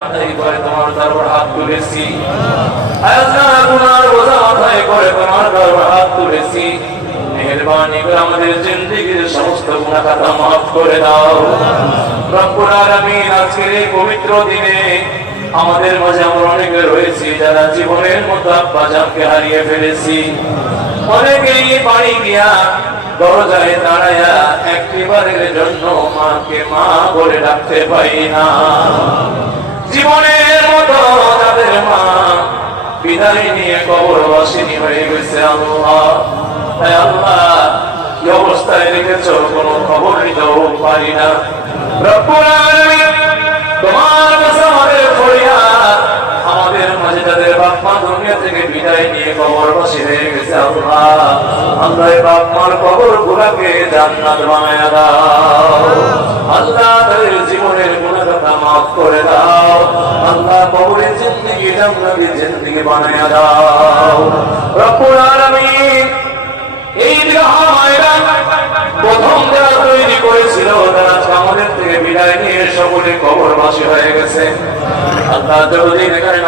তোমার দরবার হাত তুলেছি, আল্লাহ গুনার বোঝা মাথায় করে তোমার দরবার হাত তুলেছি। মেহেরবানি করে আমাদের জিন্দেগীর সমস্ত গুনাহ খাতা মাফ করে দাও রব্বুল আলামিন। আজকের এই পবিত্র দিনে আমাদের মাঝে আমরা অনেকে রয়েছি যারা জীবনের মতো আব্বা জানকে হারিয়ে ফেলেছি। অনেকেই বাড়ি গিয়া দরজায় দাঁড়ায়া একটিবারের জন্য মাকে মা বলে ডাকতে পারি না। জীবনের মতো যাদের মা বিদায় নিয়ে কবরবাসিনী হয়ে গেছে, আল্লাহ কি অবস্থায় রেখেছ কোনো খবর নিতেও পারি না। রব্বুল আলামিন, তোমার কাছে আমাদের ফরিয়াদ, আমাদের মাঝে যাদের বাপ মা দুনিয়া থেকে বিদায় নিয়ে কবরবাসী হয়ে গেছে, আল্লাহ বাপ মার কবর গুলাকে জান্নাত বানায়া দাও। আল্লাহ তাদের জীবনের গুনাহ খাতা মাফ করে দাও। আল্লাহ কবরের জিন্দেগি জান্নাতের জিন্দেগি বানায়া দাও রব্বুল আলামিন। এই বিরাহায়রা প্রথম যারা তৈরি করেছিল তারা আমাদের থেকে বিদায় নিয়ে সকলে কবরবাসী হয়ে গেছে। আল্লাহ যতদিন এখানে